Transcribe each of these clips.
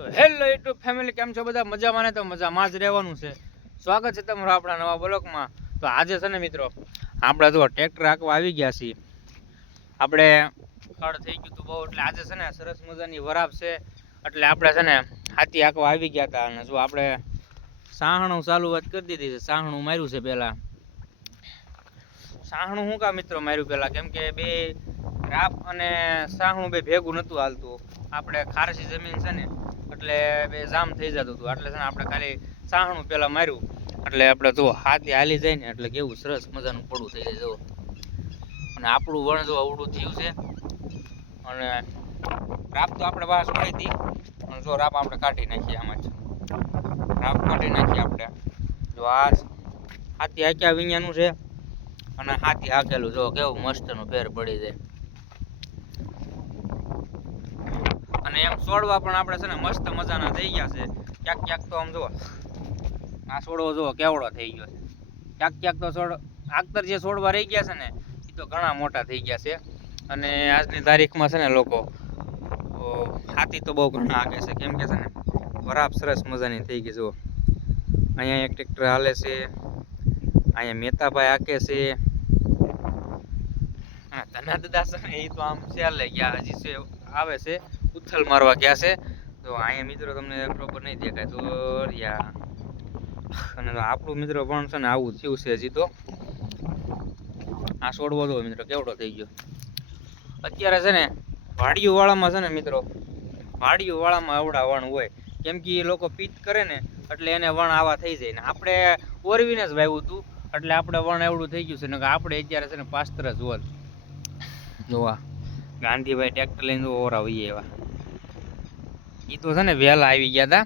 તો hello YouTube family, કેમ છો બધા? મજામાં ને? તો મજામાં જ રહેવાનું છે. સ્વાગત છે તમારું આપણા નવા બ્લોગમાં. તો આજે છે ને મિત્રો, આપણે જો ટ્રેક્ટર હાંકવા આવી ગયા છીએ. આપણે ખડ થઈ ગયું હતું બહુ, એટલે આજે છે ને સરસ મજાની વરાપ છે, એટલે આપણે છે ને હાથી હાંકવા આવી ગયા હતા. અને જો આપણે સાહણું ચાલુઆત કરી દીધી છે. સાહણું માર્યું છે પહેલાં. સાહણું શું કામ મિત્રો માર્યું પહેલાં? કેમ કે બે રાપ અને સાહણું બે ભેગું નહોતું હાલતું. આપણે ખારસી જમીન છે ને, એટલે બે જામ થઈ જતું હતું. એટલે છે ને આપણે ખાલી સાહણું પહેલાં માર્યું, એટલે આપણે જો હાથી હાલી જાય ને એટલે કેવું સરસ મજાનું પડું થઈ જાય. જો અને આપણું વણ જો અવડું થયું છે. અને રાપ તો આપણે બહાર છોડી હતી, અને જો રાપ આપણે કાઢી નાખીએ. આમાં જ રાપ કાઢી નાખીએ આપણે. જો આ હાથી હાંક્યા વિኛનું છે, અને હાથી હાકેલું જો કેવું મસ્તનું ફેર પડી જાય. અને એમ છોડવા પણ આપણે છે ને મસ્ત મજાના થઈ ગયા છે. ક્યાંક ક્યાંક તો આમ જુઓ, આ છોડવો જુઓ કેવડો થઈ ગયો છે. ક્યાંક ક્યાંક તો આખતર જે છોડવા રહી ગયા છે ને, એ તો ઘણા મોટા થઈ ગયા છે. અને આજની તારીખમાં છે ને લોકો હાથી તો બહુ ઘણા હાકે છે. કેમ કે છે ને વરાપ સરસ મજાની થઈ ગઈ. જુઓ અહીંયા એક ટ્રેક્ટર હાલે છે, અહીંયા મહેતાભાઈ હાકે છે. હા, ધના દાદા છે ને એ તો આમ ચાલે ગયા, હજી છે આવે છે, ઉથલ મારવા ગયા છે. તો અહીંયા મિત્રો તમને પ્રોપર નહીં દેખાય તો યા. અને આપણું મિત્રો પણ છે ને આવું થયું છે હજી તો. આ છોડવો દો મિત્રો કેવડો થઈ ગયો. અત્યારે છે ને વાડિયું વાળામાં છે ને મિત્રો, વાડિયું વાળામાં આવડા વણ હોય. કેમ કે એ લોકો પીત કરે ને એટલે એને વણ આવા થઈ જાય. ને આપણે ઓરવીને જ વાવ્યું હતું, એટલે આપણે વણ એવડું થઈ ગયું છે. ને આપણે અત્યારે છે ને પાસ્તર જ હોત જોવા ગાંધીભાઈ ટ્રેક્ટર લઈને ઓરાવીએ એવા. એ તો છે ને વહેલા આવી ગયા હતા.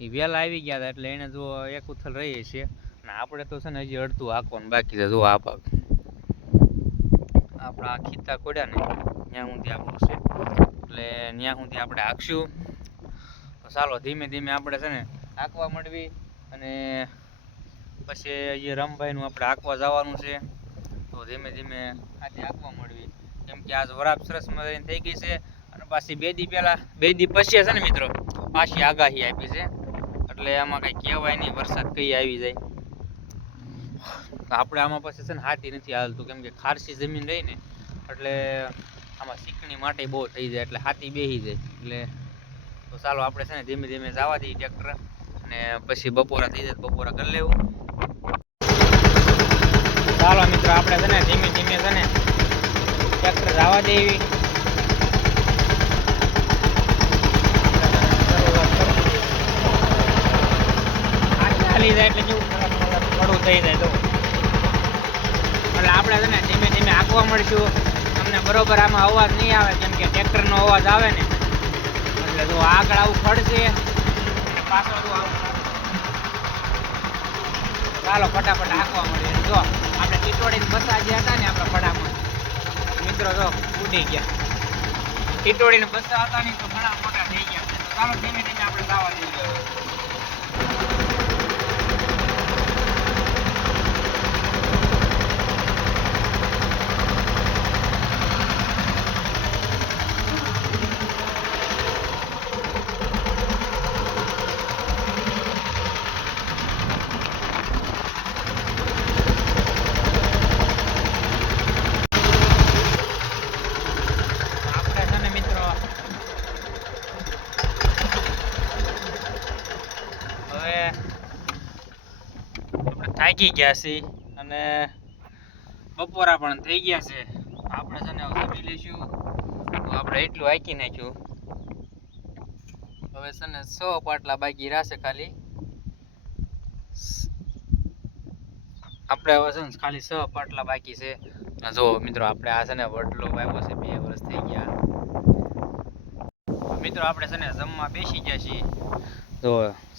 એ વહેલા આવી ગયા હતા એટલે એને જો એક ઉથલ રહીએ છીએ. અને આપણે તો છે ને હજી અડધું હાંકવાનું બાકી છે. જો આ ભાગ આપણા ખીતા કોડ્યા ને ત્યાં સુધી આપણું છે, એટલે ત્યાં સુધી આપણે હાંકશું. તો ચાલો ધીમે ધીમે આપણે છે ને હાંકવા માંડવી. અને પછી જે રમભાઈનું આપણે હાંકવા જવાનું છે. તો ધીમે ધીમે આજે હાંકવા માંડવી. કેમ કે આજ વરાપ સરસ મજાની થઈ ગઈ છે. અને પાછી બે દી પછી છે ને મિત્રો પાછી આગાહી આપી છે, એટલે આમાં કઈ કહેવાય નહીં વરસાદ કઈ આવી જાય. આપણે આમાં પછી છે ને હાથી નથી હાલતું, કેમ કે ખારસી જમીન રહી ને એટલે આમાં ચીકણી માટે બહુ થઈ જાય, એટલે હાથી બેસી જાય. એટલે તો ચાલો આપણે છે ને ધીમે ધીમે જવા દઈએ ટ્રેક્ટર, અને પછી બપોરા થઈ જાય બપોરા કરી લેવું. ચાલો મિત્રો આપણે છે ને ધીમે ધીમે છે ને ટ્રેક્ટર જવા દેવી. ખાલી જાય એટલે કેવું પડું થઈ જાય. તો એટલે આપણે છે ને ધીમે ધીમે હાંકવા મળશું. તમને બરોબર આમાં અવાજ નહીં આવે, કેમ કે ટ્રેક્ટરનો અવાજ આવે ને એટલે જો આગળ આવું પડશે અને પાછળ તો આવું. ચાલો ફટાફટ હાંકવા મળીએ. જો આપણે ટીટોડીને બસા જે હતા ને આપણા પડામાં મિત્રો જો ઉડી ગયા. ટીટોડીને બસા હતા ને તો ઘણા મોટા થઈ ગયા. તો ચાલો ધીમે ધીમે આપણે જવા દઈએ. થાકી ગયા છે અને બપોરા પણ થઈ ગયા છે. આપણે છે ને જમી લઈશું. તો આપણે એટલું હાકી નાખ્યું. હવે છે ને 6 પાટલા બાકી રહેશે ખાલી. આપણે હવે છે ને ખાલી 6 પાટલા બાકી છે. જો મિત્રો આપણે આ છે ને વડલો વાવ્યો છે, 2 વર્ષ થઈ ગયા. મિત્રો આપણે છે ને જમવા બેસી ગયા છીએ. તો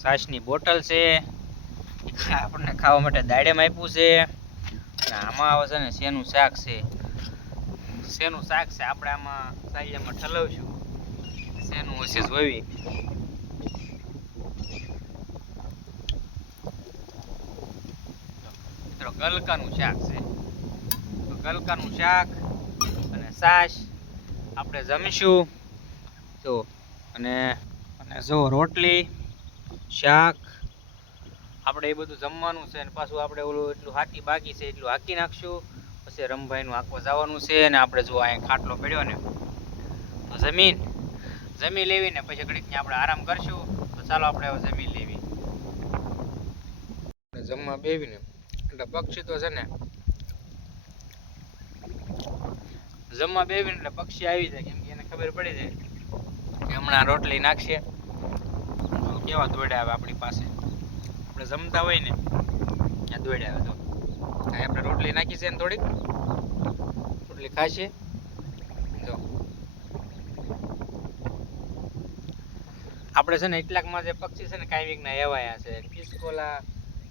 છાશની બોટલ છે, આપણને ખાવા માટે દાડેમ આપ્યું છે. અને આમાં આવે છે ને શેનું શાક છે. શેનું શાક છે આપણે આમાં સાઈયામાં ઠલવશું. શેનું હશે જોવી. મિત્રો ગલકાનું શાક છે. તો ગલકાનું શાક અને છાશ આપણે જમીશું. તો અને અને જો રોટલી શાક આપણે એ બધું જમવાનું છે, અને પાછું આપણે ઓલું એટલું હાકી બાકી છે એટલું હાકી નાખશું. પછી રમભાઈનું હાંકવા જવાનું છે, અને આપણે જો અહીંયા ખાટલો પડ્યો ને તો જમી લેવી ને પછી ઘડીક આપણે આરામ કરશું. તો ચાલો આપણે હવે જમી લેવી. જમવા બેવીને એટલે પક્ષી તો છે ને જમવા બેવીને એટલે પક્ષી આવી જાય, કેમ કે એને ખબર પડી જાય કે હમણાં રોટલી નાખશે. કેવા દોડ્યા આવે આપણી પાસે, આપણે જમતા હોય ને ત્યાં દોડ્યા આવે. તો આપણે રોટલી નાખી છે ને થોડીક રોટલી ખાશે. જો આપણે છે ને એટલાકમાં જે પક્ષી છે ને કાંઈ વીકના એવાયા છે ખિસકોલા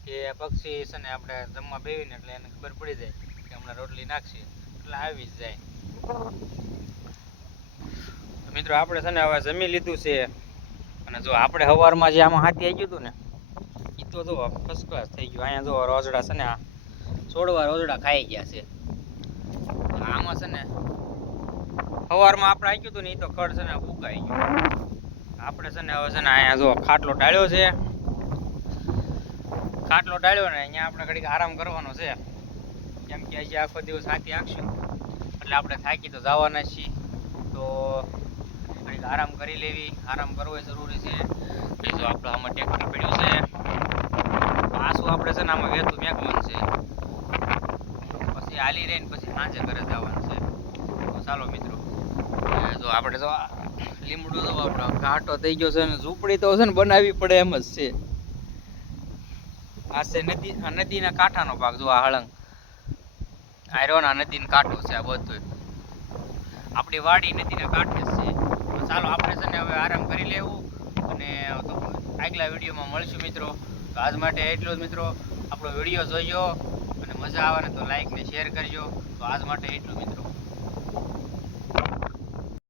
કે પક્ષી છે ને આપણે જમવા બેવીને એટલે એને ખબર પડી જાય કે હમણાં રોટલી નાખશે એટલે આવી જ જાય. મિત્રો આપણે છે ને હવે જમી લીધું છે, અને જો આપણે સવારમાં જે આમાં હાથી આવી ગયું હતું ને એ તો જો ફર્સ્ટ ક્લાસ થઈ ગયું. અહીંયા જો રોજડા છે ને આ છોડવા રોજડા ખાઈ ગયા છે. આમાં છે ને સવારમાં આપણે આવી ગયું હતું ને એ તો ખડ છે ને ઉગાઈ ગયું. આપણે છે ને હવે છે ને અહીંયા જો ખાટલો ઢાળ્યો છે, ખાટલો ઢાળ્યો ને અહીંયા આપણે ઘડીક આરામ કરવાનો છે, કેમ કે હજી આખો દિવસ હાથી આખશું એટલે આપણે થાકી તો જવાના છીએ. તો ઘડીક આરામ કરી લેવી, આરામ કરવો એ જરૂરી છે. જો આપણે આમાં ટ્રેક્ટર પડ્યું છે, પાછું આપણે છે ને આમાં વેતું મેકવાનું છે, પછી હાલી રહીને પછી સાંજે ઘરે જવાનું છે. તો ચાલો મિત્રો, જો આપણે જો લીમડો જો આપણો ઘાટો થઈ ગયો છે, ને ઝૂંપડી તો છે ને બનાવવી પડે એમ જ છે. આ છે નદીના કાંઠાનો ભાગ. જો આ હળંગ આયરોના નદીનો કાંઠો છે આ બધું, આપણી વાડી નદીના કાંઠે જ છે. તો ચાલો આપણે છે ને હવે આરામ કરી લેવું, અને તો આગલા વિડીયોમાં મળશું મિત્રો. તો આજ માટે એટલું જ મિત્રો. આપણો વિડીયો જોઈજો અને મજા આવે ને તો લાઈક ને શેર કરજો. તો આજ માટે એટલું મિત્રો.